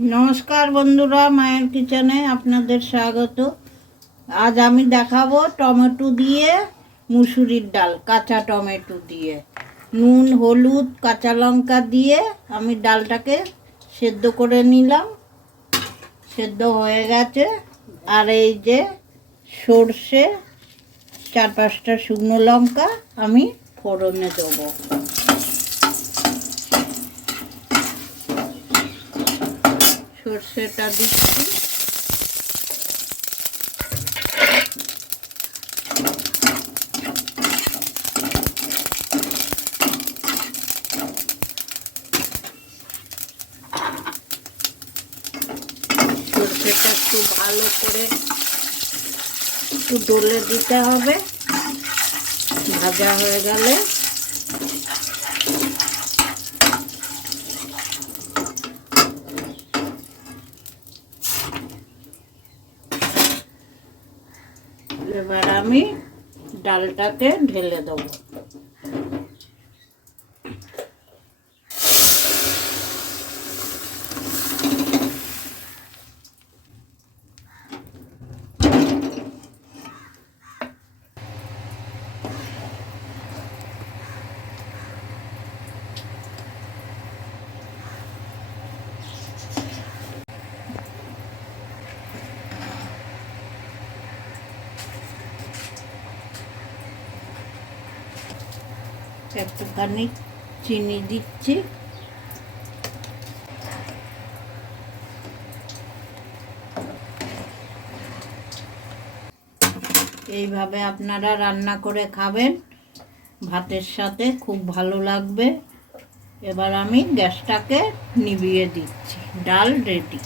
नमस्कार बंधुरा मायर किचने आपनादेर स्वागत। आज आमी देखाबो टमेटो दिए मुसुरिर डाल काँचा टमेटो दिए नुन हलुद काँचा लंका दिए आमी डालटाके सेদ্ধ करे निलाम। सेদ্ধ हये गेछे आर एई जे सर्षे 4-5टा शुकनो लंका आमी फोड़ने देबो। সরষেটা দিচ্ছি, সরষেটা একটু ভালো করে একটু ডলে দিতে হবে। ভাজা হয়ে গেলে এবার আমি ডালটাকে ঢেলে দেবো। একটুখানি চিনি দিচ্ছি। এইভাবে আপনারা রান্না করে খাবেন, ভাতের সাথে খুব ভালো লাগবে। এবার আমি গ্যাসটাকে নিভিয়ে দিচ্ছি। ডাল রেডি।